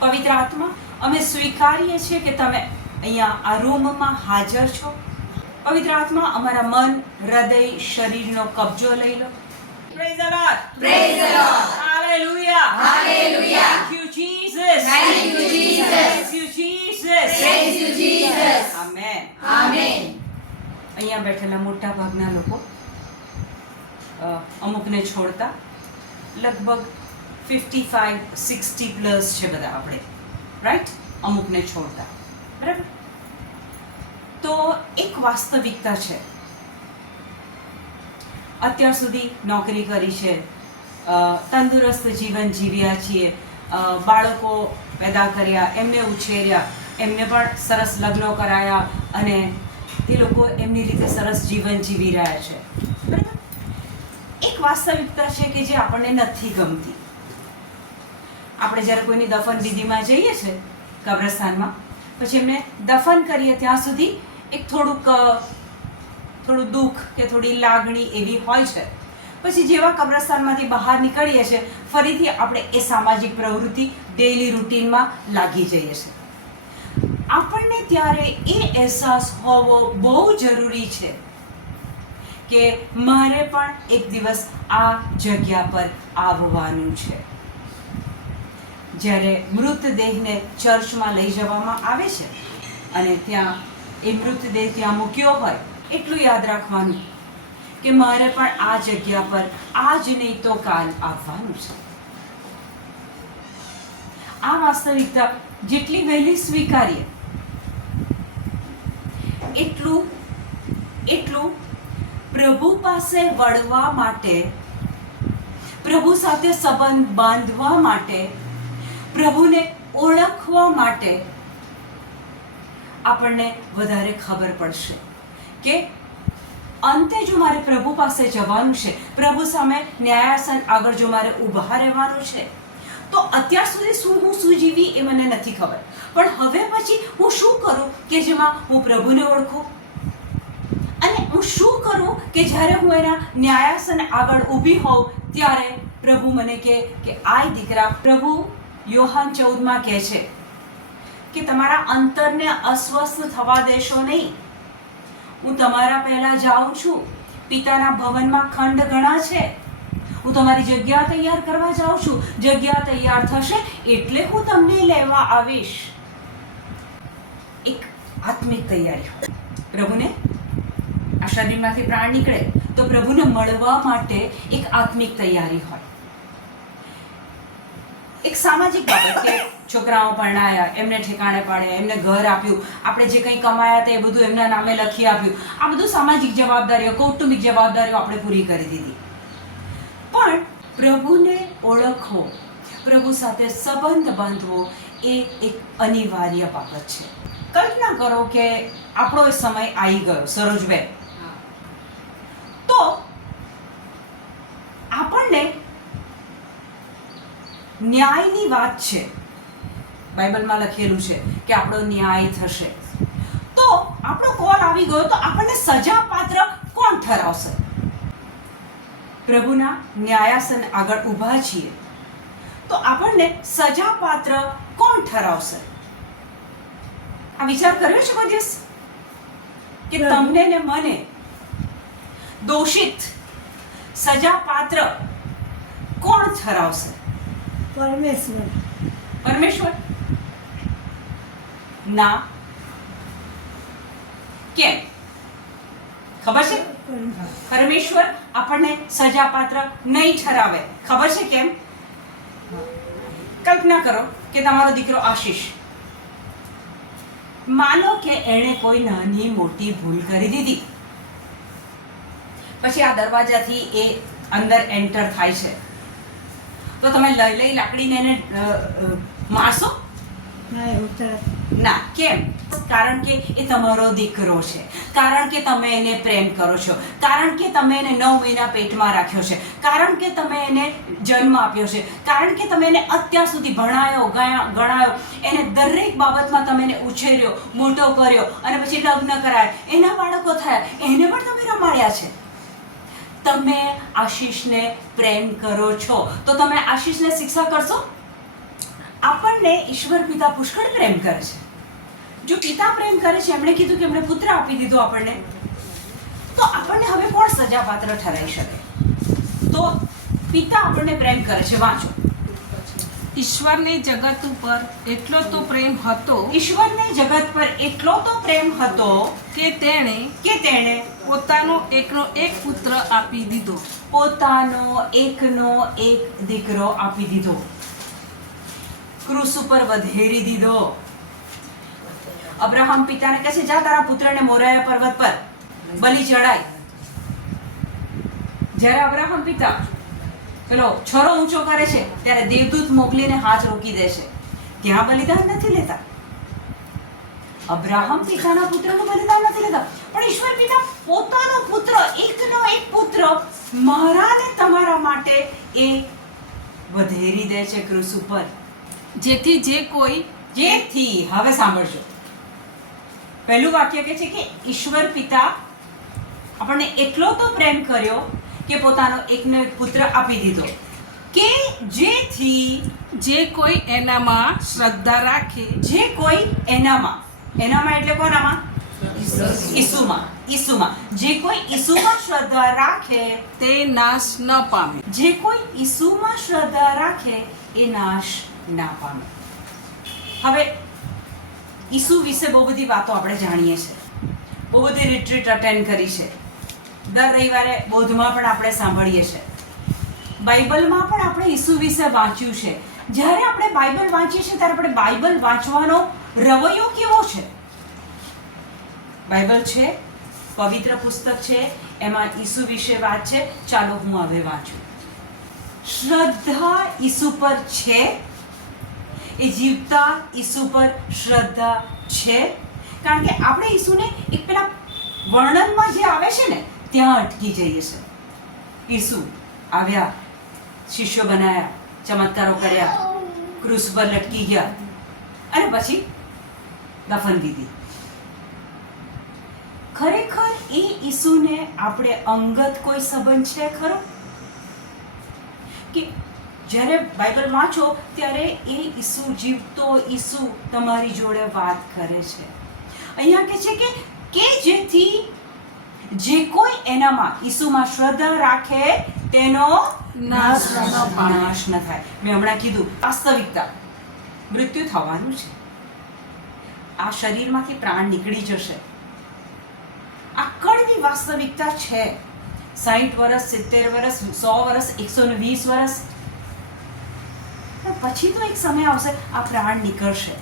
પવિત્ર આત્મા, અમે સ્વીકારીએ છીએ કે તમે અહીંયા આ રૂમમાં હાજર છો. પવિત્ર આત્મા, અમારા મન, હૃદય, શરીરનો કબજો લઈ લો. Praise the Lord. Praise the Lord. Hallelujah. Hallelujah. Thank you, Jesus. Thank you, Jesus. Praise you, Jesus. Praise you, Jesus. Amen. Amen. અહીંયા બેઠેલા મોટા ભાગના લોકો અમુકને છોડતા લગભગ 55-60 પ્લસ છે બધા આપણે, રાઈટ? અમુકને છોડતા, બરાબર? તો એક વાસ્તવિકતા છે. અત્યાર સુધી નોકરી કરી છે, તંદુરસ્ત જીવન જીવ્યા છીએ, બાળકો પેદા કર્યા, એમને ઉછેર્યા, એમને પણ સરસ લગ્નો કરાયા અને તે લોકો એમની રીતે સરસ જીવન જીવી રહ્યા છે, બરાબર? એક વાસ્તવિકતા છે કે જે આપણને નથી ગમતી. આપણે જ્યારે કોઈની દફન વિધિમાં જઈએ છીએ કબ્રસ્તાનમાં, પછી એમને દફન કરીએ ત્યાં સુધી એક થોડું દુઃખ કે થોડી લાગણી એવી હોય છે. પછી જેવા કબ્રસ્તાનમાંથી બહાર નીકળીએ છીએ, ફરીથી આપણે એ સામાજિક પ્રવૃત્તિ ડેઈલી રૂટીનમાં લાગી જઈએ છીએ. આપણને ત્યારે એ અહેસાસ હોવો બહુ જરૂરી છે કે મારે પણ એક દિવસ આ જગ્યા પર આવવાનું છે. જ્યારે મૃતદેહને ચર્ચમાં લઈ જવામાં આવે છે અને ત્યાં એ મૃતદેહ ત્યાં મૂક્યો હોય, એટલું યાદ રાખવાનું કે મારે પણ આ જગ્યા પર આજ નહીં તો કાલ આવવાનું છે. આ વાસ્તવિકતા જેટલી વહેલી સ્વીકારીએ એટલું પ્રભુ પાસે વળવા માટે, પ્રભુ સાથે સંબંધ બાંધવા માટે, પ્રભુને ઓળખવા માટે આપણને વધારે ખબર પડશે કે અંતે જો મારે પ્રભુ પાસે જવાનું છે, પ્રભુ સામે ન્યાયાસન આગળ જો મારે ઊભા રહેવાનું છે, તો અત્યાર સુધી હું શું જીવી એ મને નથી ખબર, પણ હવે પછી હું શું કરું કે જેમાં હું પ્રભુને ઓળખું, અને હું શું કરું કે જ્યારે હું એના ન્યાયાસન આગળ ઊભી હોઉં ત્યારે પ્રભુ મને કહે કે આય દીકરા. પ્રભુ યોહાન 14 કહે છે કે તમારા અંતરને અસ્વસ્થ થવા દેશો નહીં. હું તમારા પહેલા જાઉં છું, પિતાના ભવનમાં ખંડ ઘણા છે, હું તમારી જગ્યા તૈયાર કરવા જાઉં છું. જગ્યા તૈયાર થશે એટલે હું તમને લેવા આવીશ. એક આત્મિક તૈયારી. પ્રભુને આ શરીરમાંથી પ્રાણ નીકળે તો પ્રભુને મળવા માટે એક આત્મિક તૈયારી હોય. એક સામાજિક બાબત કે છોકરાઓ પરણાયા, એમને ઠેકાણે પાડ્યા, એમને ઘર આપ્યું, આપણે જે કંઈ કમાયા હતા એ બધું એમના નામે લખી આપ્યું. આ બધું સામાજિક જવાબદારીઓ, કૌટુંબિક જવાબદારીઓ આપણે પૂરી કરી દીધી. પણ પ્રભુને ઓળખવો, પ્રભુ સાથે સંબંધ બાંધવો એ એક અનિવાર્ય બાબત છે. કલ્પના કરો કે આપણો સમય આવી ગયો, સરોજબેન, તો આપણને ન્યાયની વાત છે, બાઇબલમાં લખેલું છે કે આપણો ન્યાય થશે. તો આપણો કોલ આવી ગયો તો આપણને સજા પાત્ર કોણ ઠરાવશે? પ્રભુના ન્યાયાસન આગળ ઊભા છીએ તો આપણને સજા પાત્ર કોણ ઠરાવશે? આ વિચાર કર્યો છે કોઈ દિવસ કે તમને ને મને દોષિત, સજા પાત્ર કોણ ઠરાવશે? પરમેશ્વર? ના. કેમ? ખબર છે? પરમેશ્વર આપણને સજાપાત્ર નહીં ઠરાવે. ખબર છે કેમ? કલ્પના કરો કે તમારો દીકરો આશીષ, માનો કે એણે કોઈ નાની મોટી ભૂલ કરી દીધી, પછી આ દરવાજાથી એ અંદર એન્ટર થાય છે, તો તમે લઈ લાકડીને એને મારશો? ના. કેમ? કારણ કે એ તમારો દીકરો છે, કારણ કે તમે એને પ્રેમ કરો છો, કારણ કે તમે એને 9 મહિના પેટમાં રાખ્યો છે, કારણ કે તમે એને જન્મ આપ્યો છે, કારણ કે તમે એને અત્યાર સુધી ભણાયો, ગણાયો, એને દરેક બાબતમાં તમે એને ઉછેર્યો, મોટો કર્યો અને પછી લગ્ન કરાયા, એના બાળકો થયા, એને પણ તમે રમાડ્યા છે. તમે આશીષને પ્રેમ કરો છો તો તમે આશીષને શિક્ષા કરશો? આપણને ઈશ્વર પિતા પુષ્કળ પ્રેમ કરે છે. જો પિતા પ્રેમ કરે છે, એમણે કીધું કે એમણે પુત્ર આપી દીધો આપણને, તો આપણને હવે કોણ સજાપાત્ર ઠરાઈ શકે? તો પિતા આપણને પ્રેમ કરે છે. વાંચો. ઈશ્વરને જગત ઉપર એટલો તો પ્રેમ હતો ઈશ્વરને જગત પર એટલો તો પ્રેમ હતો કે તેણે પોતાનો એકનો એક પુત્ર આપી દીધો. પોતાનો એકનો એક દીકરો આપી દીધો, ક્રૂસ ઉપર વધેરી દીધો. અબ્રાહમ પિતાને કહે છે, જા તારા પુત્રને મોરિયા પર્વત પર બલિ ચડાય. જ્યારે અબ્રાહમ પિતા પેલો છોરો ઊંચો કરે છે, ત્યારે દેવદૂત મોકલીને હાથ રોકી દે છે. ત્યાં બલિદાન નથી લેતા, અબ્રાહમ પિતાના પુત્રનું બલિદાન નથી લેતા, પણ ઈશ્વર પિતા પોતાનો પુત્ર, એકનો એક પુત્ર મારા ને તમારા માટે એ વધેરી દે છે ક્રૂસ ઉપર. જેથી હવે સાંભળજો, પહેલું વાક્ય કહે છે કે ઈશ્વર પિતા આપણને એટલો તો પ્રેમ કર્યો કે પોતાનો એકનો એક પુત્ર આપી દીધો, કે જેથી જે કોઈ એનામાં શ્રદ્ધા રાખે, જે કોઈ એનામાં એટલે કોનામાં? ઈસુમાં. જે કોઈ ઈસુમાં શ્રદ્ધા રાખે તે નાશ ન પામે. જે કોઈ ઈસુમાં શ્રદ્ધા રાખે એ નાશ ના પામે. હવે ઈસુ વિશે બહુ બધી વાતો આપણે જાણીએ છીએ, બહુ બધી રિટ્રીટ અટેન્ડ કરી છે, દર રવિવારે બોધમાં પણ આપણે સાંભળીએ છીએ, બાઇબલમાં પણ આપણે ઈસુ વિશે વાંચ્યું છે. જ્યારે આપણે બાઇબલ વાંચીએ છીએ ત્યારે આપણે બાઇબલ વાંચવાનો રવૈયો કેવો છે? બાઇબલ છે, પવિત્ર પુસ્તક છે, એમાં ઈસુ વિશે વાત છે. ચાલો હું હવે વાંચું. શ્રદ્ધા ઈસુ પર છે, એ જીવતા ઈસુ પર શ્રદ્ધા છે. કારણ કે આપણે ઈસુને એક પેલા વર્ણનમાં જે આવે છે ને ત્યાં અટકી જઈએ છે. ઈસુ આવ્યા, શિષ્યો બનાયા, ચમત્કારો કર્યા, ક્રૂસ પર લટકી ગયા અને પછી દફન વિધિ. ખરેખર એ ઈસુને આપણે અંગત કોઈ સંબંધ છે ખરો? કે જ્યારે બાઇબલ વાંચો ત્યારે એ ઈસુ, જીવતો ઈસુ તમારી જોડે વાત કરે છે. અહીંયા કહે છે કે જેથી જે કોઈ એનામાં ઈસુમાં શ્રદ્ધા રાખે તેનો નાશ ન થાય. મેં હમણાં કીધું, વાસ્તવિકતા મૃત્યુ થવાનું છે. આ શરીરમાંથી પ્રાણ નીકળી જશે. આ કડવી વાસ્તવિકતા છે. 60 વર્ષ, 70 વર્ષ, 100 વર્ષ, 120 વર્ષ, પછી તો એક સમય આવશે આ પ્રાણ નીકળશે.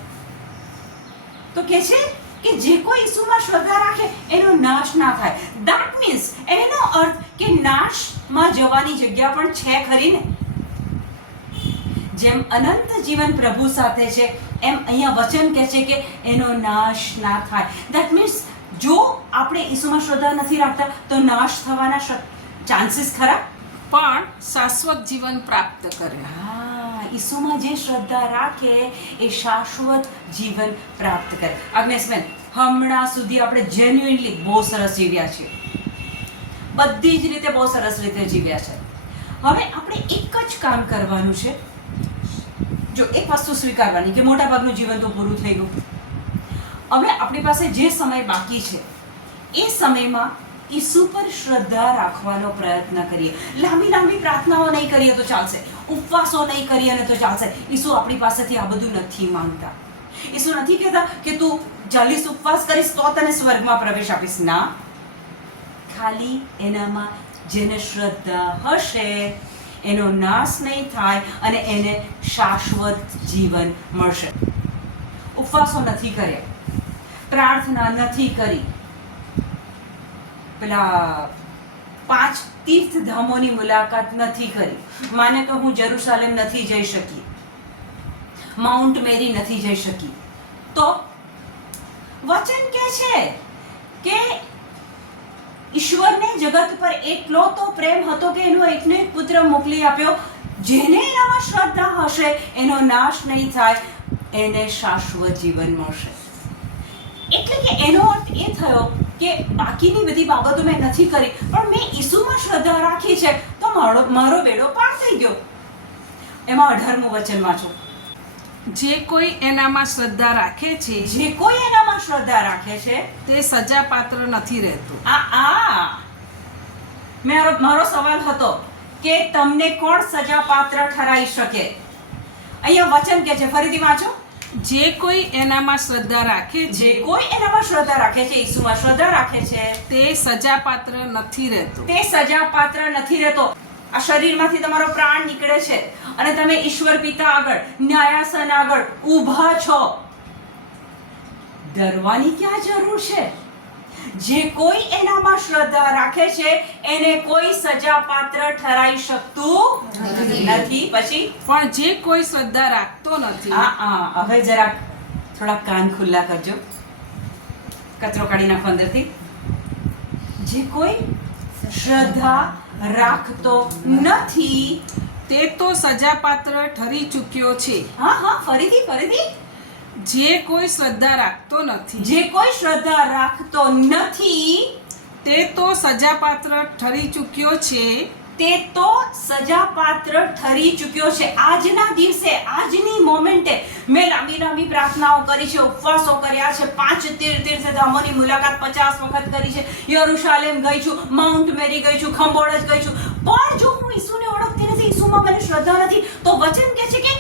તો કે છે કે જે કોઈ ઈસુમાં શ્રદ્ધા રાખે એનો નાશ ના થાય. ધેટ મીન્સ એનો અર્થ કે નાશમાં જવાની જગ્યા પણ છે ખરી ને. જેમ અનંત જીવન પ્રભુ સાથે છે, એમ અહીંયા વચન કહે છે કે એનો નાશ ના થાય. ધેટ મીન્સ જો આપણે ઈસુમાં શ્રદ્ધા નથી રાખતા તો નાશ થવાના ચાન્સીસ ખરા, પણ શાશ્વત જીવન પ્રાપ્ત કરે. ઈસુમાં જે શ્રદ્ધા રાખે એ શાશ્વત જીવન પ્રાપ્ત કરે. અગ્નેશબેન, હમણાં સુધી આપણે જેન્યુઇનલી બહુ સરસ જીવ્યા છીએ, બધી જ રીતે બહુ સરસ રીતે જીવ્યા છે. હવે આપણે એક જ કામ કરવાનું છે. જો એક વસ્તુ સ્વીકારવાની કે મોટા ભાગનું જીવન તો પૂરું થઈ ગયું. હવે આપણી પાસે જે સમય બાકી છે એ સમયમાં ઈસુ પર શ્રદ્ધા રાખવાનો પ્રયત્ન કરીએ. લાંબી પ્રાર્થનાઓ નહીં કરીએ તો ચાલશે, ઉપવાસો નહીં કરીએ ને તો ચાલશે. ઈસુ આપણી પાસેથી આ બધું નથી માંગતા. ઈસુ નથી કહેતા કે તું 40 ઉપવાસ કરીશ તો તને સ્વર્ગમાં પ્રવેશ આપીશ. ના, ખાલી એનામાં જેને શ્રદ્ધા હશે એનો નાશ નહીં થાય અને એને શાશ્વત જીવન મળશે. ઉપવાસો નથી કર્યા, પ્રાર્થના નથી કરી, પેલા 5 તીર્થધામોની મુલાકાત નથી કરી, માને તો હું જેરુસલેમ નથી જઈ શકી, માઉન્ટ મેરી નથી જઈ શકી, તો વચન કહે છે કે ઈશ્વરને જગત પર એટલો તો પ્રેમ હતો કે એનો એકનો એક પુત્ર મોકલી આપ્યો, જેને એનામાં શ્રદ્ધા હશે એનો નાશ નહીં થાય, એને શાશ્વત જીવન મળશે. એટલે કે એનો અર્થ એ થયો કે બાકીની બધી બાબતો મેં નથી કરી, પણ મેં ઈસુમાં શ્રદ્ધા રાખી છે તો મારો બેડો પાર થઈ ગયો. એમાં 18મું વચન વાંચો. જે કોઈ એનામાં શ્રદ્ધા રાખે છે જે કોઈ એનામાં શ્રદ્ધા રાખે છે તે સજાપાત્ર નથી રહેતું. મારો સવાલ હતો કે તમને કોણ સજાપાત્ર ઠરાઈ શકે? અહીંયા વચન કે છે, ફરીથી વાંચો. જે કોઈ એનામાં શ્રદ્ધા રાખે જે છે કોઈ એનામાં શ્રદ્ધા રાખે છે, ઈસુમાં શ્રદ્ધા રાખે છે, તે સજાપાત્ર નથી રહેતું. તે સજાપાત્ર નથી રહેતો. આ શરીરમાંથી તમારો પ્રાણ નીકળે છે અને તમે ઈશ્વર પિતા આગળ, ન્યાયાસન આગળ ઊભા છો. ડરવાની ક્યાં જરૂર છે? જે કોઈ એનામાં શ્રદ્ધા રાખે છે એને કોઈ સજાપાત્ર ઠરાઈ શકતું નથી. પછી પણ જે કોઈ શ્રદ્ધા રાખતો નથી હવે જરાક થોડા કાન ખુલ્લા કરજો, કચરો કાઢી નાખો અંદરથી. જે કોઈ શ્રદ્ધા રાખતો નથી તે તો સજાપાત્ર ઠરી ચૂક્યો છે. ફરીથી. જે કોઈ શ્રદ્ધા રાખતો નથી જે કોઈ શ્રદ્ધા રાખતો નથી તે તો સજાપાત્ર ઠરી ચૂક્યો છે. તે તો સજાપાત્ર ઠરી ચૂક્યો છે. આજના દિવસે, આજની મોમેન્ટે મેં લાંબી પ્રાર્થનાઓ કરી છે, ઉપવાસો કર્યા છે, 5 તીર્થધામોની મુલાકાત 50 વખત કરી છે, યરુશાલેમ ગઈ છું, માઉન્ટ મેરી ગઈ છું, ખંભોળજ ગઈ છું, પણ જો હું ઈસુને ઓળખતી નથી, ઈસુમાં મને શ્રદ્ધા નથી, તો વચન કહે છે કે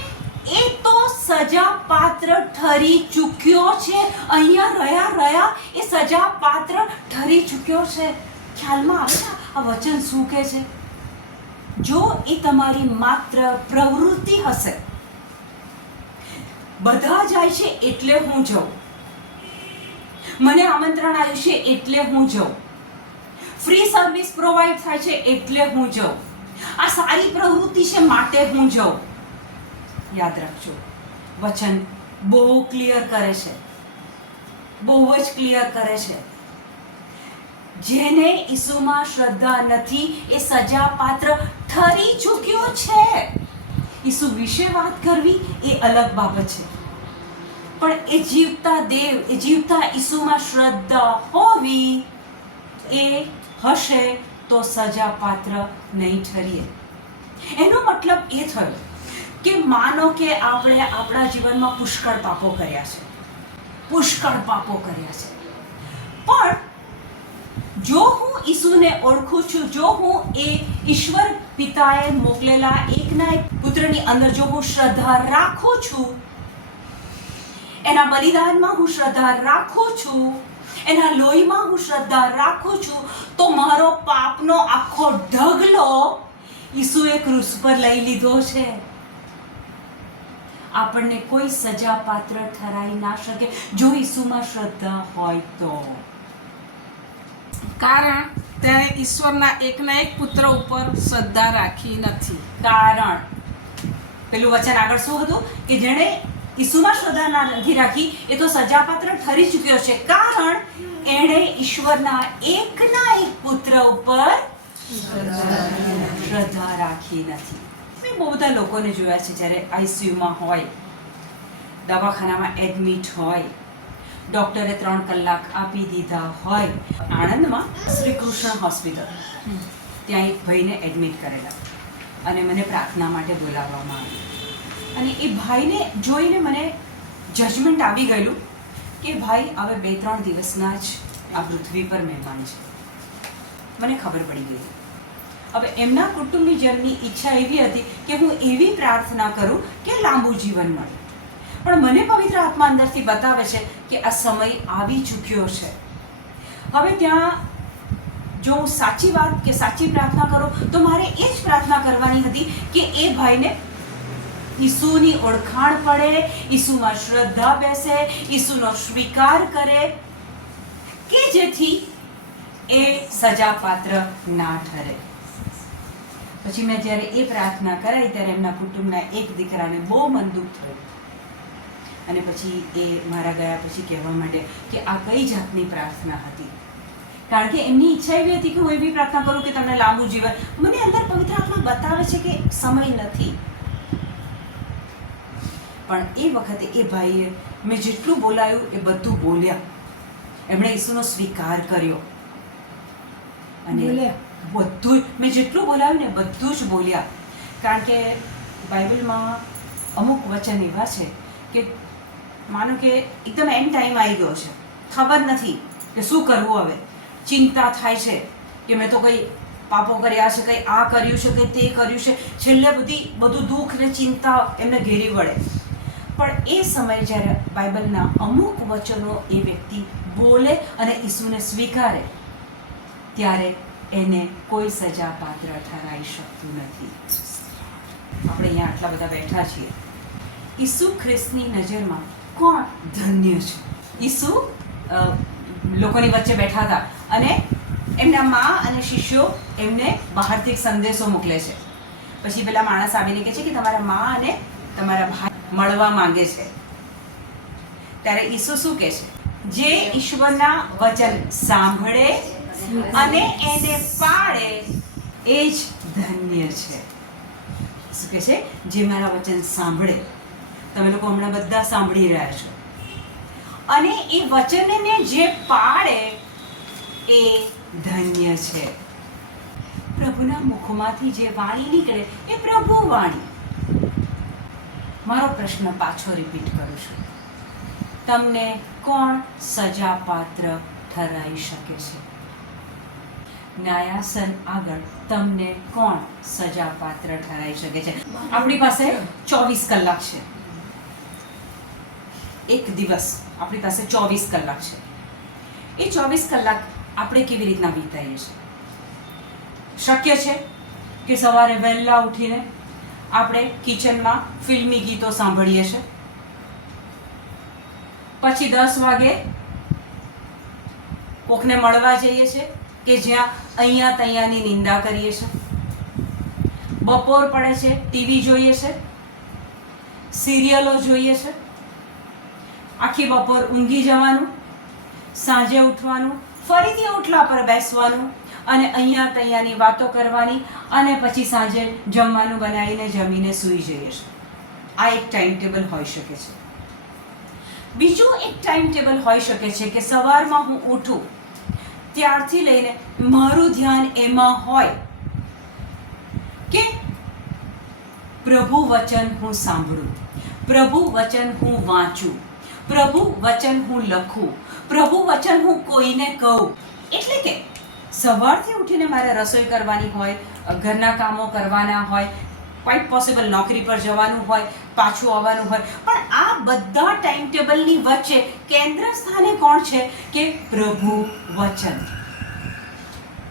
એ તો સજાપાત્ર ઠરી ચૂક્યો છે. અહીંયા રહ્યા એ સજાપાત્ર ઠરી ચૂક્યો છે. ખ્યાલમાં આવે છે આ વચન શું કહે છે? જો એ તમારી માત્ર પ્રવૃત્તિ હશે, બધા જાય છે એટલે હું જાઉં, મને આમંત્રણ આવ્યું છે એટલે હું જાઉં, ફ્રી સર્વિસ પ્રોવાઈડ થાય છે એટલે હું જાઉં, આ સારી પ્રવૃત્તિ છે માટે હું જાઉં. યાદ રાખજો, વચન બહુ ક્લિયર કરે છે, બહુ જ ક્લિયર કરે છે. જેને ઈસુમાં શ્રદ્ધા નથી એ સજાપાત્ર ઠરી ચૂક્યો છે. ઈસુ વિશે વાત કરવી એ અલગ બાબત છે, પણ એ જીવતા દેવ, એ જીવતા ઈસુમાં શ્રદ્ધા હોવી એ હશે તો સજાપાત્ર નહીં ઠરીએ. એનો મતલબ એ થયો કે માનો કે આપણે આપણા જીવનમાં પુષ્કળ પાપો કર્યા છે, પણ જો હું ઈસુને ઓળખું છું, જો હું એ ઈશ્વર પિતાએ મોકલેલા એકના એક પુત્રની અંદર જો હું શ્રદ્ધા રાખું છું, એના બલિદાનમાં હું શ્રદ્ધા રાખું છું, એના લોહીમાં હું શ્રદ્ધા રાખું છું, તો મારો પાપનો આખો ઢગલો ઈસુએ ક્રૂસ પર લઈ લીધો છે. આપણને કોઈ સજાપાત્ર ઠરાઈ ના શકે જો ઈસુમાં શ્રદ્ધા હોય તો. કારણ તેણે ઈશ્વરના એકના એક પુત્ર ઉપર શ્રદ્ધા રાખી નથી. કારણ પેલું વચન આગળ શું હતું કે જેણે ઈસુમાં શ્રદ્ધા નથી રાખી એ તો સજાપાત્ર ઠરી ચૂક્યો છે, કારણ એણે ઈશ્વરના એકના એક પુત્ર ઉપર શ્રદ્ધા રાખી નથી. મેં બહુ બધા લોકોને જોયા છે જ્યારે આઈસીયુમાં હોય, દવાખાનામાં એડમિટ હોય, ડૉક્ટરે 3 કલાક આપી દીધા હોય. આણંદમાં શ્રી કૃષ્ણ હોસ્પિટલ, ત્યાં એક ભાઈને એડમિટ કરેલા અને મને પ્રાર્થના માટે બોલાવવામાં આવી અને એ ભાઈને જોઈને મને જજમેન્ટ આવી ગયેલું કે ભાઈ હવે 2-3 દિવસના જ આ પૃથ્વી પર મહેમાન છે. મને ખબર પડી ગઈ. હવે એમના કુટુંબની જનની ઈચ્છા એવી હતી કે હું એવી પ્રાર્થના કરું કે લાંબુ જીવન મળે, પણ મને પવિત્ર આત્મા અંદરથી બતાવે છે કે આ સમય આવી ચૂક્યો છે. હવે ત્યાં જો હું સાચી વાત કે સાચી પ્રાર્થના કરું તો મારે એ જ પ્રાર્થના કરવાની હતી કે એ ભાઈને ઈસુની ઓળખાણ પડે, ઈસુમાં શ્રદ્ધા બેસે, ઈસુનો સ્વીકાર કરે કે જેથી એ સજાપાત્ર ના ઠરે. પછી મેં જ્યારે એ પ્રાર્થના કરાઈ ત્યારે એમના કુટુંબના એક દીકરાને બહુ મન દુઃખ થયું અને પછી એ મારા ગયા પછી કહેવા માંડે કે આ કઈ જાતની પ્રાર્થના હતી, કારણ કે એમની ઈચ્છા એવી હતી કે હું એવી પ્રાર્થના કરું કે તમને લાંબુ જીવન. મને અંદર પવિત્ર આત્મા બતાવે છે કે સમય નથી, પણ એ વખતે એ ભાઈએ મેં જેટલું બોલાયું એ બધું બોલ્યા. એમણે ઈસુનો સ્વીકાર કર્યો અને બધું મેં જેટલું બોલાવ્યું ને બધું જ બોલ્યા. કારણ કે બાઇબલમાં અમુક વચન એવા છે કે માનો કે એકદમ એન્ડ ટાઈમ આવી ગયો છે, ખબર નથી કે શું કરવું, હવે ચિંતા થાય છે કે મેં તો કંઈ પાપો કર્યા છે, કંઈ આ કર્યું છે, કંઈ તે કર્યું છે, છેલ્લે બધું દુઃખ ને ચિંતા એમને ઘેરી વળે. પણ એ સમયે જ્યારે બાઇબલના અમુક વચનો એ વ્યક્તિ બોલે અને ઈસુને સ્વીકારે, ત્યારે એને કોઈ સજા પાત્ર ઠરાઈ શકતું નથી. આપણે અહીંયા આટલા બધા બેઠા છીએ, ઈસુ ખ્રિસ્તની નજરમાં કોણ ધન્ય છે? ઈસુ લોકોની વચ્ચે બેઠા હતા અને એમના મા અને શિષ્યો એમને બહારથી એક સંદેશો મોકલે છે. પછી પેલા માણસ આવીને કહે છે કે તમારા મા અને તમારા ભાઈ મળવા માંગે છે. ત્યારે ઈસુ શું કહે છે? જે ઈશ્વરના વચન સાંભળે અને એને પાળે એ જ ધન્ય છે. શું કહે છે? જે મારા વચન સાંભળે. તમે લોકો હમણાં બધા સાંભળી રહ્યા છો, અને એ વચનને જે પાળે એ ધન્ય છે. પ્રભુના મુખમાંથી જે વાણી નીકળે એ પ્રભુ વાણી. મારો પ્રશ્ન પાછો રિપીટ કરું છું, તમને કોણ સજા પાત્ર ઠરાઈ શકે છે? ન્યાયાસન આગળ તમને કોણ સજા પાત્ર ઠરાઈ શકે છે? આપણી પાસે 24 કલાક છે. એક દિવસ આપણી પાસે 24 કલાક છે. એ 24 કલાક આપણે કેવી રીતના વિતાઈએ છીએ? શક્ય છે કે સવારે વહેલા ઉઠીને આપણે કિચનમાં ફિલ્મી ગીતો સાંભળીએ છીએ, પછી 10 વાગે કોકને મળવા જઈએ છીએ કે જ્યાં અહીંયા તૈયાની નિંદા કરીએ છીએ, બપોર પડે છે ટીવી જોઈએ છે, સિરિયલો જોઈએ છે, આખી બપોર ઊંઘી જવાનું, સાંજે ઉઠવાનું, ફરીથી ઓટલા પર બેસવાનું અને અહીંયા તૈયાની વાતો કરવાની, અને પછી સાંજે જમવાનું બનાવીને જમીને સૂઈ જઈએ છીએ. આ એક ટાઈમ ટેબલ હોઈ શકે છે. બીજું એક ટાઈમ ટેબલ હોઈ શકે છે કે સવારમાં હું ઉઠું ત્યારથી લઈને મારું ધ્યાન એમાં હોય કે પ્રભુ વચન હું સાંભળું, પ્રભુ વચન હું વાંચું, પ્રભુ વચન હું લખું, પ્રભુ વચન હું કોઈને કહું. એટલે કે સવારથી ઉઠીને મારે રસોઈ કરવાની હોય, ઘરના કામો કરવાના હોય, ક્વાઇટ પોસિબલ નોકરી પર જવાનું હોય, પાછું આવવાનું હોય, પણ આ બધા ટાઈમ ટેબલની વચ્ચે કેન્દ્ર સ્થાને કોણ છે? કે પ્રભુ વચન.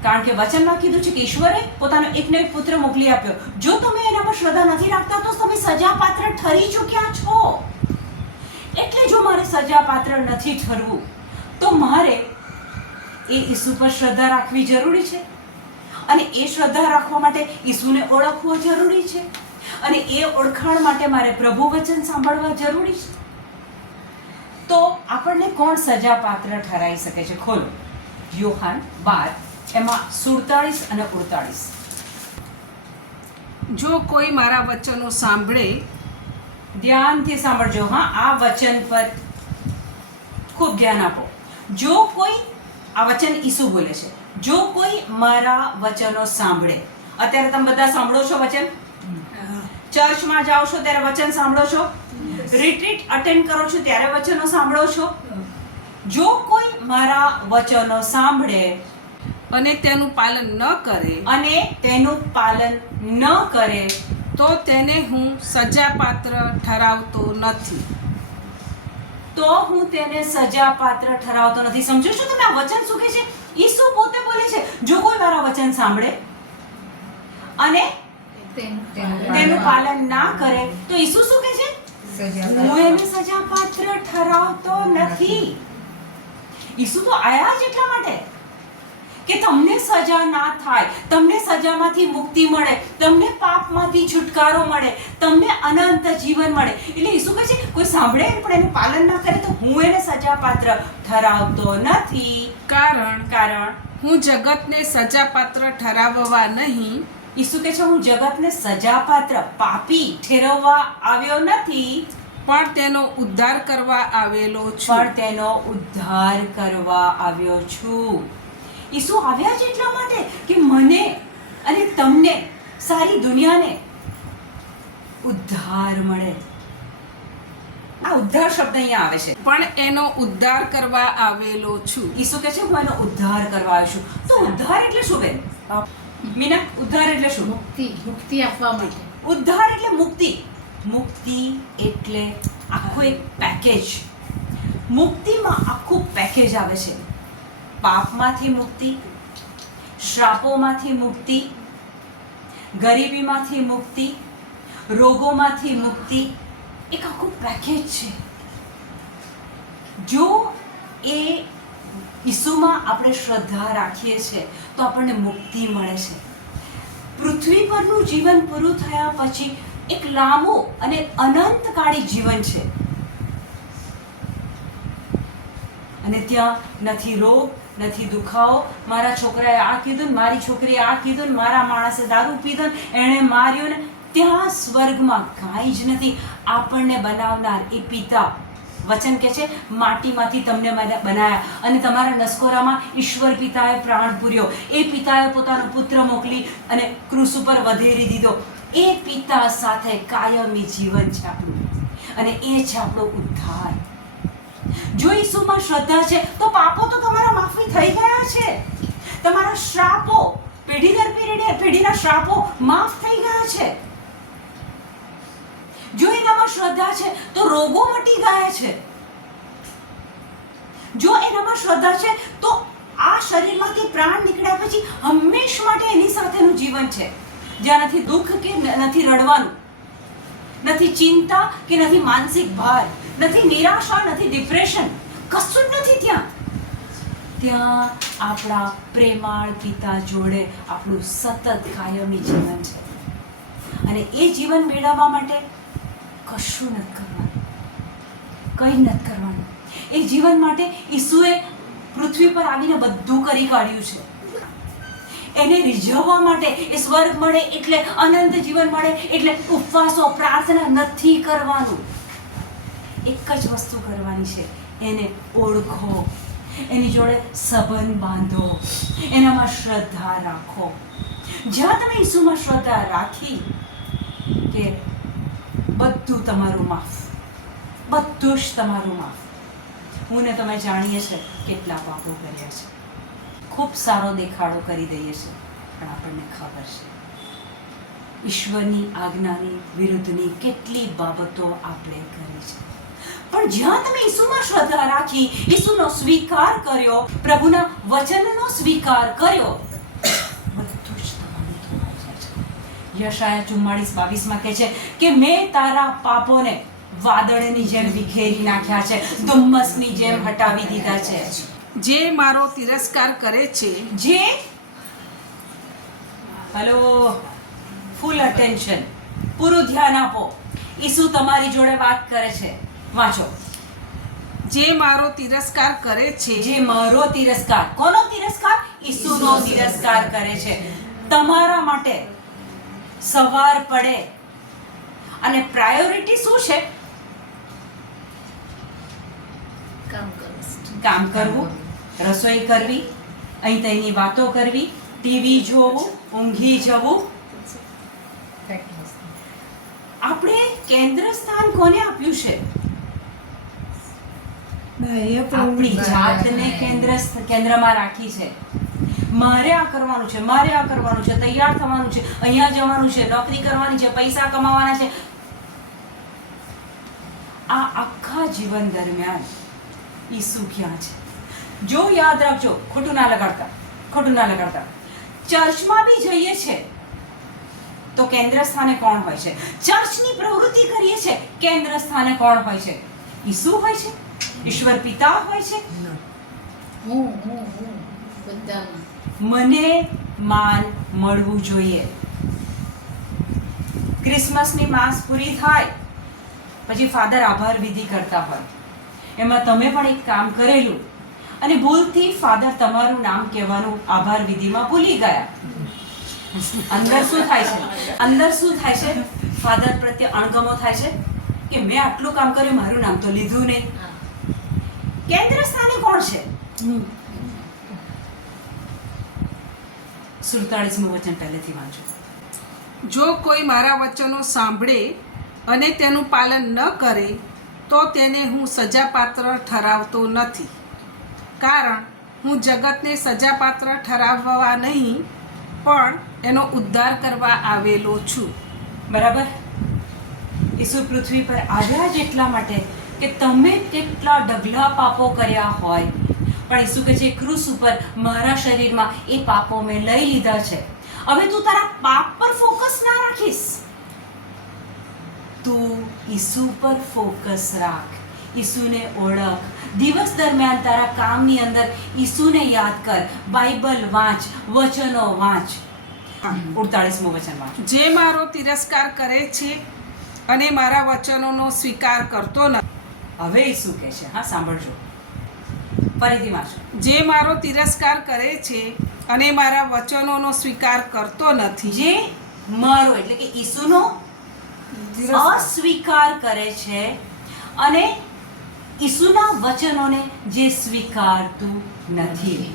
કારણ કે વચનમાં કીધું છે કે ઈશ્વરે પોતાનો એકનો એક પુત્ર મોકલી આપ્યો. જો તમે એના પર શ્રદ્ધા નથી રાખતા તો તમે સજાપાત્ર ઠરી ચૂક્યા છો. એટલે જો મારે સજાપાત્ર નથી ઠરવું તો મારે એ ઈસુ પર શ્રદ્ધા રાખવી જરૂરી છે, અને એ શ્રદ્ધા રાખવા માટે ઈસુને ઓળખવો જરૂરી છે, અને એ ઓળખાણ માટે મારે પ્રભુ વચન સાંભળવા જરૂરી છે. તો આપણને કોણ સજાપાત્ર ઠરાઈ શકે છે? ખોલો યોહાન 12 એમાં 47 અને 48. જો કોઈ મારા વચનો સાંભળે, ધ્યાનથી સાંભળજો. હા, આ વચન પર ખૂબ ધ્યાન આપો. જો કોઈ, આ વચન ઈસુ બોલે છે, જો કોઈ મારા વચનો સાંભળે. અત્યારે તમે બધા સાંભળો છો વચન? ચર્ચમાં જાઓ છો ત્યારે વચન સાંભળો છો? રિટ્રીટ અટેન્ડ કરો છો ત્યારે વચનો સાંભળો છો? જો કોઈ મારા વચનો સાંભળે અને તેનું પાલન ન કરે, અને તેનું પાલન ન કરે, તો તેને હું સજાપાત્ર ઠરાવતો નથી. તો હું તેને સજાપાત્ર ઠરાવતો નથી. સમજો છો તમે આ વચન શું કહે છે? ઈસુ પોતે બોલે છે, જો કોઈ મારા વચન સાંભળે અને તેનું પાલન ના કરે તો ઈસુ શું કહે છે? હું એને સજાપાત્ર ઠરાવતો નથી. ઈસુ તો આયા જ એટલા માટે કે તમને સજા ના થાય, તમને સજામાંથી મુક્તિ મળે, તમને પાપમાંથી છુટકારો મળે, તમને અનંત જીવન મળે. એટલે ઈસુ કહે છે કોઈ સાંભળે પણ એનું પાલન ના કરે તો હું એને સજાપાત્ર ઠરાવતો નથી. કારણ હું જગતને સજાપાત્ર ઠરાવવા નહીં, ઈસુ કહે છે હું જગતને સજાપાત્ર પાપી ઠેરવવા આવ્યો નથી, પણ તેનો ઉદ્ધાર કરવા આવેલો છું. પણ તેનો ઉદ્ધાર કરવા આવ્યો છું. ઈસુ આવ્યા જ એટલા માટે કે મને અને તમને, સારી દુનિયાને ઉદ્ધાર મળે. આ ઉદ્ધાર શબ્દ અહીંયા આવે છે. પણ એનો ઉદ્ધાર કરવા આવેલો છું. ઈસુ કહે છે હું એનો ઉદ્ધાર કરવા આવ્યો છું. તો ઉદ્ધાર એટલે શું બેન? મીના, ઉદ્ધાર એટલે શું? મુક્તિ આપવા માટે. ઉદ્ધાર એટલે મુક્તિ. મુક્તિ એટલે આખું એક પેકેજ. મુક્તિમાં આખું પેકેજ આવે છે. પાપમાંથી મુક્તિ, શ્રાપોમાંથી મુક્તિ, ગરીબીમાંથી મુક્તિ, રોગોમાંથી મુક્તિ, એક આખું પેકેજ છે. જો એ ઈસુમાં આપણે શ્રદ્ધા રાખીએ છીએ તો આપણને મુક્તિ મળે છે. પૃથ્વી પરનું જીવન પૂરું થયા પછી એક લાંબુ અને અનંતકાળી જીવન છે અને ત્યાં નથી રોગ, નથી દુખાવો. મારા છોકરાએ આ કીધું, મારી છોકરીએ આ કીધું, મારા માણસે દારૂ પીધો, એણે માર્યો ને. ત્યાં સ્વર્ગમાં કાંઈ જ નથી. આપણને બનાવનાર એ પિતા વચન કે છે માટીમાંથી તમને બનાયા અને તમારા નસકોરામાં ઈશ્વર પિતાએ પ્રાણ પૂર્યો. એ પિતાએ પોતાનો પુત્ર મોકલી અને ક્રૂસ ઉપર વધેરી દીધો. એ પિતા સાથે કાયમી જીવન છે આપણું અને એ છે આપણો ઉદ્ધાર. જો ઈસુમાં શ્રદ્ધા છે તો પાપો તો તમારા માફી થઈ ગયા છે. તમારા શ્રાપો, પેઢી દર પેઢીના શ્રાપો માફ થઈ ગયા છે. જો એનામાં શ્રદ્ધા છે તો રોગો મટી ગયા છે. જો એનામાં શ્રદ્ધા છે તો આ શરીરમાંથી પ્રાણ નીકળ્યા પછી હંમેશ માટે એની સાથેનું જીવન છે, જ્યાં નથી દુઃખ કે નથી રડવાનું, નથી ચિંતા કે નથી માનસિક ભાર, નથી નિરાશા, નથી ડિપ્રેશન, કશું જ નથી ત્યાં. ત્યાં આપણા પ્રેમાળ પિતા જોડે આપણું સતત કાયમી જીવન છે અને એ જીવન મેળવવા માટે કશું નથી કરવાનું, કંઈ નથી કરવાનું. એ જીવન માટે ઈસુએ પૃથ્વી પર આવીને બધું કરી કાઢ્યું છે. એને રીઝવવા માટે એ સ્વર્ગ મળે એટલે અનંત જીવન મળે એટલે ઉપવાસો, પ્રાર્થના નથી કરવાનું. એક જ વસ્તુ કરવાની છે, એને ઓળખો, એની જોડે સંબંધ બાંધો, એનામાં શ્રદ્ધા રાખો. જ્યાં તમે ઈસુમાં શ્રદ્ધા રાખી કે બધું તમારું માફ, બધું જ તમારું માફ. હું ને તમે જાણીએ છીએ કેટલા પાપો કર્યા છે, ખૂબ સારો દેખાડો કરી દઈએ છીએ, પણ આપણને ખબર છે ઈશ્વરની આજ્ઞાની વિરુદ્ધની કેટલી બાબતો આપણે કરી છે. પણ જ્યાં તમે ઈસુમાં શ્રદ્ધા રાખી, ઈસુનો સ્વીકાર કર્યો, પ્રભુના વચનનો સ્વીકાર કર્યો, બધું જ તમારું ધોવાઈ જાય છે. યશાયા 44:22 કહે છે કે મેં તારા પાપોને વાદળની જેમ વિખેરી નાખ્યા છે, ધુમ્મસની જેમ હટાવી દીધા છે. જે મારો તિરસ્કાર કરે છે, જે હેલો, ફૂલ અટેન્શન, પૂરું ધ્યાન આપો. ઈસુ તમારી જોડે વાત કરે છે. વાંચો. જે મારો તિરસ્કાર કરે છે, જે મારો તિરસ્કાર, કોનો તિરસ્કાર? ઈસુનો તિરસ્કાર કરે છે. તમારા માટે સવાર પડે અને પ્રાયોરિટી શું છે? કામ કરવું, રસોઈ કરવી, અહીં તેની વાતો કરવી, ટીવી જોવું, ઊંઘી જવું. આપણે કેન્દ્ર સ્થાન કોને આપ્યું છે? આપણી જાતને કેન્દ્રમાં રાખી છે. મારે આ કરવાનું છે, મારે આ કરવાનું છે, તૈયાર થવાનું છે, અહીંયા જવાનું છે, નોકરી કરવાની છે, પૈસા કમાવાના છે. આ આખા જીવન દરમિયાન ઈસુ ક્યાં છે? જો યાદ રાખજો, ખોટું ના લગાડતા. ચર્ચમાં બી જઈએ છે તો કેન્દ્ર સ્થાને કોણ હોય છે? ચર્ચની પ્રવૃત્તિ કરીએ છે, કેન્દ્ર સ્થાને કોણ હોય છે? ઈસુ હોય છે, ઈશ્વર પિતા હોય છે. મને માન મળવું જોઈએ. ક્રિસમસની માસ પૂરી થાય પછી ફાધર આભાર વિધિ કરતા હોય, એમાં તમે પણ એક કામ કરેલું અને ભૂલથી ફાધર તમારું નામ કહેવાનું આભાર વિધિમાં ભૂલી ગયા. અંદર શું થાય છે? ફાધર પ્રત્યે અણગમો થાય છે કે મેં આટલું કામ કર્યું, મારું નામ તો લીધું નહીં. કેન્દ્ર સ્થાને કોણ છે? 47મું વચન પહેલેથી વાંચો. જો કોઈ મારા વચનો સાંભળે અને તેનું પાલન ન કરે તો તેને હું સજાપાત્ર ઠરાવતો નથી, કારણ હું જગતને સજાપાત્ર ઠરાવવા નહીં પણ એનો ઉદ્ધાર કરવા આવેલો છું. બરાબર. ઈસુ પૃથ્વી પર આવ્યા જ એટલા માટે કે તમે કેટલા ડગલા પાપો કર્યા હોય, પણ ઈસુ કહે છે ક્રૂસ ઉપર મારા શરીરમાં એ પાપો મેં લઈ લીધા છે. હવે તું તારા પાપ પર ફોકસ ના રાખીશ, તું ઈસુ પર ફોકસ રાખ, ઈસુને ઓળખ. દિવસ દરમિયાન તારા કામની અંદર ઈસુને યાદ કર, બાઇબલ વાંચ, વચનો વાંચ. 48મું વચન વાંચ. જે મારો તિરસ્કાર કરે છે અને મારા વચનોનો સ્વીકાર કરતો નથી. હવે ઈસુ કહે છે, હા સાંભળજો, ફરીથી વાંચો. જે મારો તિરસ્કાર કરે છે અને મારા વચનોનો સ્વીકાર કરતો નથી. જે મારો એટલે કે ઈસુનો અસ્વીકાર કરે છે અને ઈસુના વચનોને જે સ્વીકારતું નથી.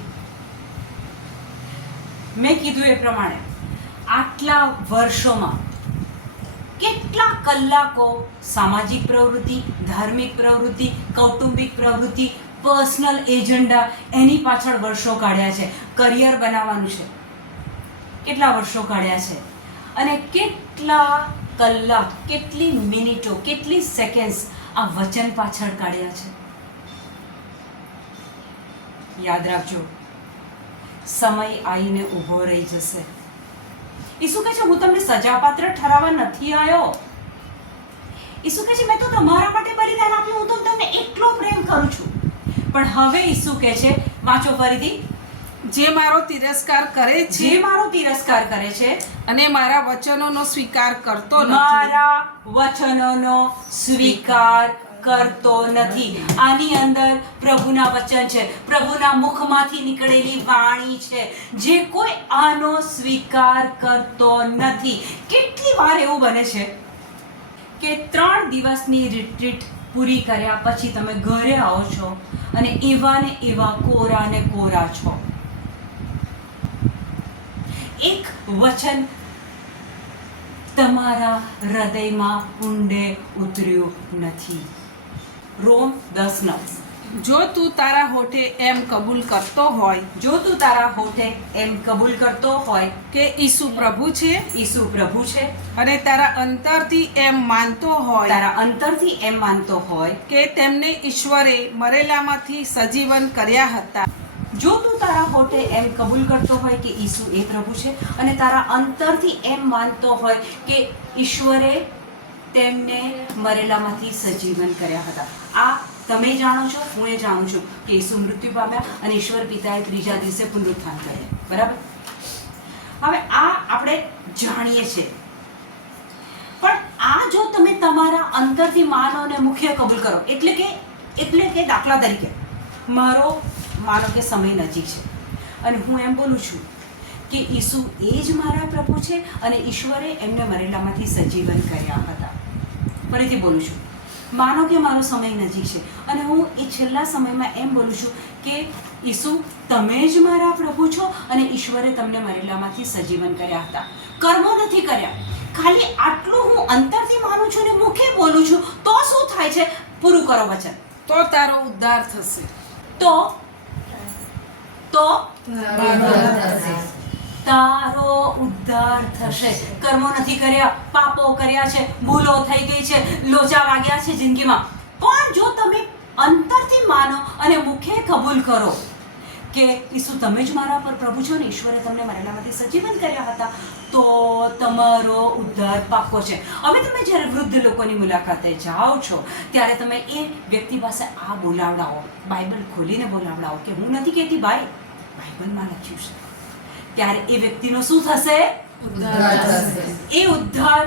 મેં કીધું એ પ્રમાણે આટલા વર્ષોમાં કેટલા કલાકો સામાજિક પ્રવૃત્તિ, ધાર્મિક પ્રવૃત્તિ, કૌટુંબિક પ્રવૃત્તિ, પર્સનલ એજન્ડા, એની પાછળ વર્ષો કાઢ્યા છે. કરિયર બનાવવાનું છે, કેટલા વર્ષો કાઢ્યા છે, અને કેટલા કલાક, કેટલી મિનિટો, કેટલી સેકન્ડ્સ આ વચન પાછળ કાઢ્યા છે. યાદ રાખજો, સમય આવીને ઊભો રહી જશે. ઈસુ કહે છે હું તમને સજાપાત્ર ઠરાવવા નથી આવ્યો. ઈસુ કહે છે મેં તો તમારા માટે બલિદાન આપ્યું, હું તો તમને એટલો પ્રેમ કરું છું. પણ હવે ઈસુ કહે છે, વાંચો ફરીથી, જે મારો તિરસ્કાર કરે જે છે મારો તિરસ્કાર કરે છે અને મારા વચનોનો સ્વીકાર કરતો નથી. મારા વચનોનો સ્વીકાર કરતો નથી. આની અંદર પ્રભુના વચન છે, પ્રભુના મુખમાંથી નીકળેલી વાણી છે. જે કોઈ આનો સ્વીકાર કરતો નથી. કેટલી વાર એવું બને છે કે 3 દિવસની રિટ્રીટ પૂરી કર્યા પછી તમે ઘરે આવો છો અને એવા ને એવા કોરા ને કોરા છો. એક વચન તમારા હૃદયમાં ઊંડે ઉતર્યું નથી. રોમ 10:9. જો તું તારા હોઠે એમ કબૂલ કરતો હોય જો તું તારા હોઠે એમ કબૂલ કરતો હોય કે ઈસુ પ્રભુ છે ઈસુ પ્રભુ છે, અને તારા અંતરથી એમ માનતો હોય તારા અંતરથી એમ માનતો હોય કે તેમને ઈશ્વરે મરેલામાંથી સજીવન કર્યા હતા. જો તું તારા હોઠે એમ કબૂલ કરતો હોય કે ઈસુ એ પ્રભુ છે અને તારા અંતરથી એમ માનતો હોય કે ઈશ્વરે તેમને મરેલામાંથી સજીવન કર્યા હતા. આ તમે જાણો છો, હું એ જાણું છું કે ઈસુ મૃત્યુ પામ્યા અને ઈશ્વર પિતાએ 3જા દિવસે પુનરુત્થાન કર્યું. બરાબર? હવે આ આપણે જાણીએ છીએ, પણ આ જો તમે તમારા અંતરથી માનો અને મુખ્ય કબૂલ કરો, એટલે કે દાખલા તરીકે માનો કે સમય નજીક છે અને હું એમ બોલું છું કે ઈસુ એ જ મારા પ્રભુ છે અને ઈશ્વરે એમને મરેલામાંથી સજીવન કર્યા હતા. ફરીથી બોલું છું, માનો કે મારો સમય નજીક છે અને હું એ છેલ્લા સમયમાં એમ બોલું છું કે ઈસુ તમે જ મારા પ્રભુ છો અને ઈશ્વરે તમને મરેલામાંથી સજીવન કર્યા હતા. કર્મો નથી કર્યા, ખાલી આટલું હું અંતરથી માનું છું ને મુખે બોલું છું, તો શું થાય છે? પૂરું કરો વચન. તો તારો ઉદ્ધાર થશે. તો તારો ઉદ્ધાર થશે. કર્મો નથી કર્યા, પાપો કર્યા છે, ભૂલો થઈ ગઈ છે, લોચા વાગ્યા છે જિંદગીમાં, પણ જો તમે અંતરથી માનો અને મુખે કબૂલ કરો કે ઈસુ તમે જ મારા પર પ્રભુ છો ને ઈશ્વરે તમને મરેલામાંથી સજીવન કર્યા હતા, તો તમારો ઉદ્ધાર પાક્કો છે. હવે તમે જ્યારે વૃદ્ધ લોકોની મુલાકાતે જાઓ છો ત્યારે તમે એ વ્યક્તિ પાસે આ બોલાવડાવો, બાઇબલ ખોલીને બોલાવડાવો કે હું નથી કહેતી ભાઈ, બાઇબલમાં લખ્યું છે. ત્યારે એ વ્યક્તિનો શું થશે? એ ઉદ્ધાર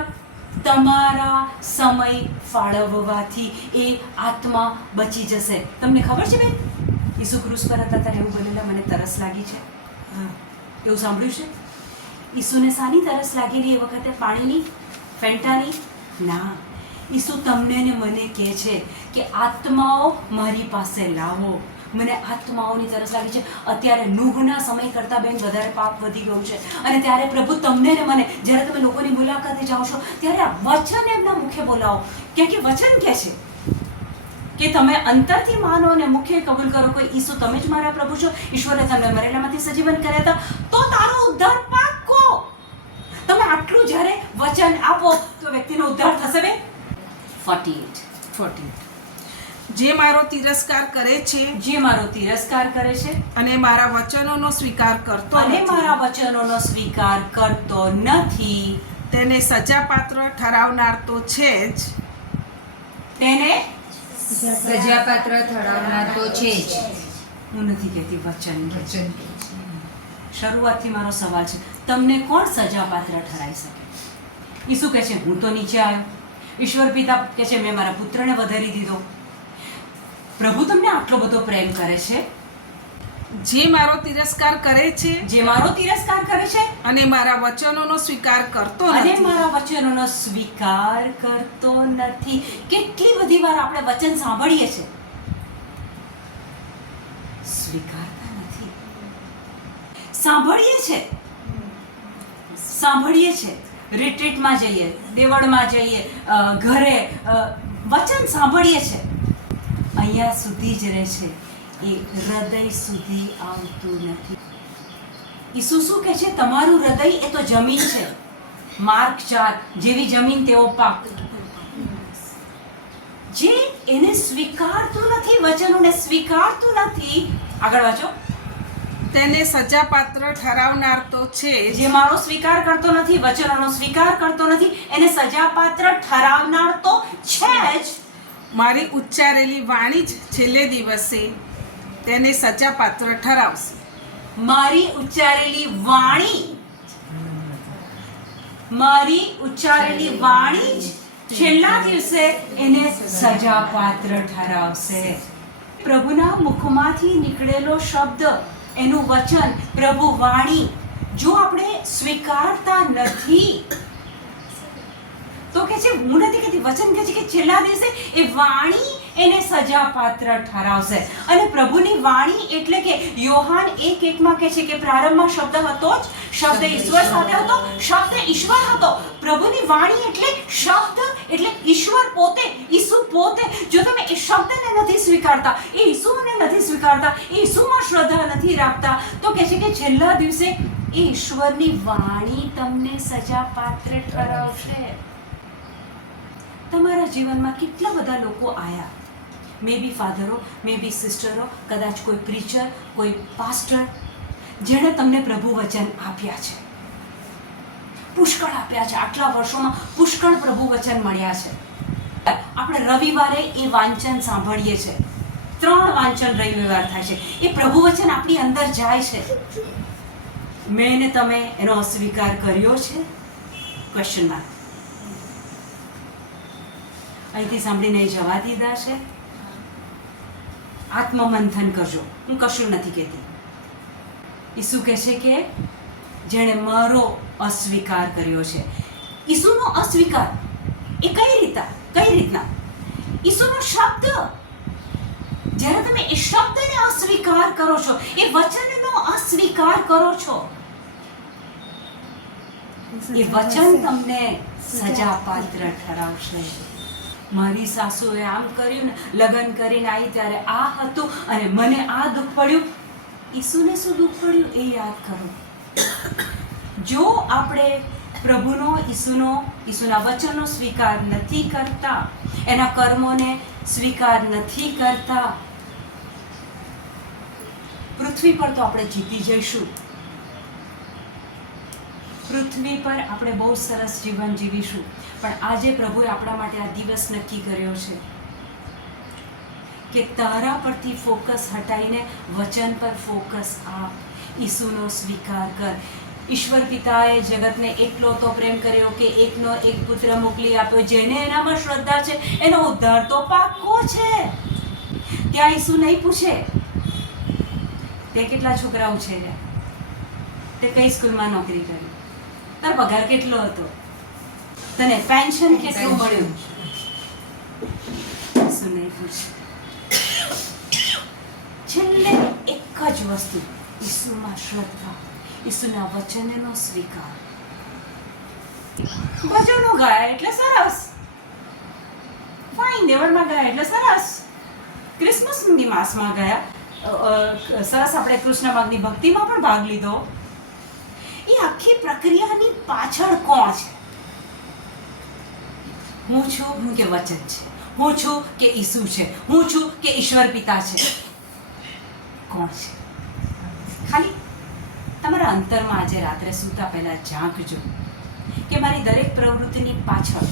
તમારા સમય ફાળવવાથી એ આત્મા બચી જશે. તમને ખબર છે બેન, ઈસુ ક્રૂસ પર હતા ત્યારે એવું બોલેલા, મને તરસ લાગી છે. એવું સાંભળ્યું છે? ઈસુને શાની તરસ લાગેલી એ વખતે? પાણીની? ફેન્ટાની? ના, ઈસુ તમને ને મને કહે છે કે આત્માઓ મારી પાસે લાવો, મને આત્માઓની તરસ લાગી છે. અત્યારે નૂહના સમય કરતાં બેન વધારે પાપ વધી ગયું છે અને ત્યારે પ્રભુ તમને ને મને, જ્યારે તમે લોકોની મુલાકાતે જાઓ છો ત્યારે આ વચન એમના મુખે બોલાવો, કે વચન કહે છે કે તમે અંતરથી માનો અને મુખે કબૂલ કરો કે ઈસુ તમે જ મારા પ્રભુ છો, ઈશ્વરે તમને મરેલામાંથી સજીવન કર્યા હતા, તો તારો ઉદ્ધાર પાક્કો. તમે આટલું જ્યારે વચન આપો તો વ્યક્તિનો ઉદ્ધાર થશે બે. 48 જે મારો તિરસ્કાર કરે છે જે મારો તિરસ્કાર કરે છે અને મારા વચનોનો સ્વીકાર કરતો અને નથી, મારા વચનોનો સ્વીકાર કરતો નથી, તેને સજાપાત્ર ઠરાવનાર તો છે જ, તેને સજાપાત્ર ઠરાવનાર તો છે જ. હું નથી કહેતી વચન કહે છે. શરૂઆતથી મારો સવાલ છે, તમને કોણ સજાપાત્ર ઠરાઈ શકે? ઈસુ કહે છે હું તો નીચે આવ્યો. ઈશ્વર પિતા કહે છે મેં મારા પુત્રને વધારી દીધો. પ્રભુ તમને આટલો બધો પ્રેમ કરે છે. જે મારો તિરસ્કાર કરે છે જે મારો તિરસ્કાર કરે છે અને મારા વચનોનો સ્વીકાર કરતો અને નથી, મારા વચનોનો સ્વીકાર કરતો નથી. કેટલી બધી વાર આપણે વચન સાંભળીએ છીએ, સ્વીકારતા નથી. સાંભળીએ છે રિટ્રીટમાં જઈએ, દેવળમાં જઈએ, ઘરે વચન સાંભળીએ છે, અહીંયા સુધી જ રહે છે, એ હૃદય સુધી આવતું નથી. ઈસુ શું કહે છે? તમારું હૃદય એ તો જમીન છે. માર્ક 4 જેવી જમીન તેવો પાક. જે એને સ્વીકારતું નથી, વચનોને સ્વીકારતું નથી, આગળ વાંચો, તેને સજાપાત્ર ઠરાવનાર તો છે જ, જે મારો સ્વીકાર કરતો નથી, વચનોનો સ્વીકાર કરતો નથી, એને સજાપાત્ર ઠરાવનાર તો છે જ. મારી ઉચ્ચારેલી વાણી જ છેલ્લે દિવસે તેને સજાપાત્ર ઠરાવશે. મારી ઉચ્ચારેલી વાણી જ છેલ્લા દિવસે એને સજાપાત્ર ઠરાવશે. પ્રભુના મુખમાંથી નીકળેલો શબ્દ, એનું વચન, પ્રભુ વાણી જો આપણે સ્વીકારતા નથી તો કે છે, હું નથી કહેતી, વચન કહે છે કે છેલ્લા દિવસે એ વાણી એને સજાપાત્ર ઠરાવશે. અને પ્રભુની વાણી એટલે કે યોહાન 1:1 કહે છે કે પ્રારંભમાં શબ્દ હતો જ, શબ્દ ઈશ્વર સાથે હતો, શબ્દ ઈશ્વર હતો. પ્રભુની વાણી એટલે શબ્દ, એટલે ઈશ્વર પોતે, ઈસુ પોતે. જો તમે એ શબ્દને નથી સ્વીકારતા, એ ઈસુને નથી સ્વીકારતા, એ ઈસુમાં શ્રદ્ધા નથી રાખતા, તો કહે છે કે છેલ્લા દિવસે એ ઈશ્વરની વાણી તમને સજાપાત્ર ઠરાવશે. તમારા જીવનમાં કેટલા બધા લોકો આયા, મે બી ફાધરો, મે બી સિસ્ટરો, કદાચ કોઈ પ્રીચર, કોઈ પાસ્ટર, જેણે તમને પ્રભુ વચન આપ્યા છે, પુષ્કળ આપ્યા છે. આટલા વર્ષોમાં પુષ્કળ પ્રભુ વચન મળ્યા છે. આપણે રવિવારે એ વાંચન સાંભળીએ છીએ, 3 વાંચન રવિવાર થાય છે. એ પ્રભુ વચન આપણી અંદર જાય છે. મેં ને તમે એનો અસ્વીકાર કર્યો છે? Question mark. અહીંથી સાંભળીને જવા દીધા છે? આત્મમંથન કરજો. હું કશું નથી કહેતી. ઈસુ કહે છે કે જેણે મારો અસ્વીકાર કર્યો છે. ઈસુનો અસ્વીકાર એ કઈ રીતના? ઈસુનો શબ્દ, જ્યારે તમે એ શબ્દને અસ્વીકાર કરો છો, એ વચનનો અસ્વીકાર કરો છો, એ વચન તમને સજાપાત્ર ઠરાવશે. મારી સાસુએ આમ કર્યું ને, લગ્ન કરીને આવી ત્યારે આ હતું અને મને આ દુઃખ પડ્યું. ઈસુને શું દુઃખ પડ્યું એ યાદ કરો. જો આપણે પ્રભુનો, ઈસુના વચનનો સ્વીકાર નથી કરતા, એના કર્મોને સ્વીકાર નથી કરતા, પૃથ્વી પર તો આપણે જીતી જઈશું. પૃથ્વી પર આપણે બહુ સરસ જીવન જીવીશું. પણ આજે પ્રભુએ આપણા માટે આ દિવસ નક્કી કર્યો છે કે તારા પરથી ફોકસ હટાવીને વચન પર ફોકસ આપ. ઈસુનો સ્વીકાર કર. ઈશ્વર પિતાએ જગતને એટલો તો પ્રેમ કર્યો કે એકનો એક પુત્ર મોકલી આપ્યો. જેને એનામાં શ્રદ્ધા છે એનો ઉદ્ધાર તો પાક્કો છે. ત્યાં ઈસુ નહીં પૂછે તે કેટલા છોકરા ઉછેર્યા, તે કઈ સ્કૂલમાં નોકરી કરી, તારો પગાર કેટલો હતો, તને પેન્શન કેટલું મળ્યું, ઈસુ નહીં પૂછે. છેલ્લે એક જ વસ્તુ, ઈસુમાં શ્રદ્ધા, ઈસુના વચનનો સ્વીકાર. ભજનો ગાયા એટલે સરસ, ફાઇન, દેવળમાં ગાયા એટલે સરસ, ક્રિસમસની માસમાં ગયા, સરસ આપણે કૃષ્ણ ભગની ભક્તિમાં પણ ભાગ લીધો. એ આખી પ્રક્રિયાની પાછળ કોણ છે? હું છું કે વચન છે, હું છું કે ઈસુ છે, હું છું કે ઈશ્વર પિતા છે? કોણ છે? ખાલી તમારા અંતરમાં આજે રાત્રે સૂતા પહેલા ઝાંકજો કે મારી દરેક પ્રવૃત્તિની પાછળ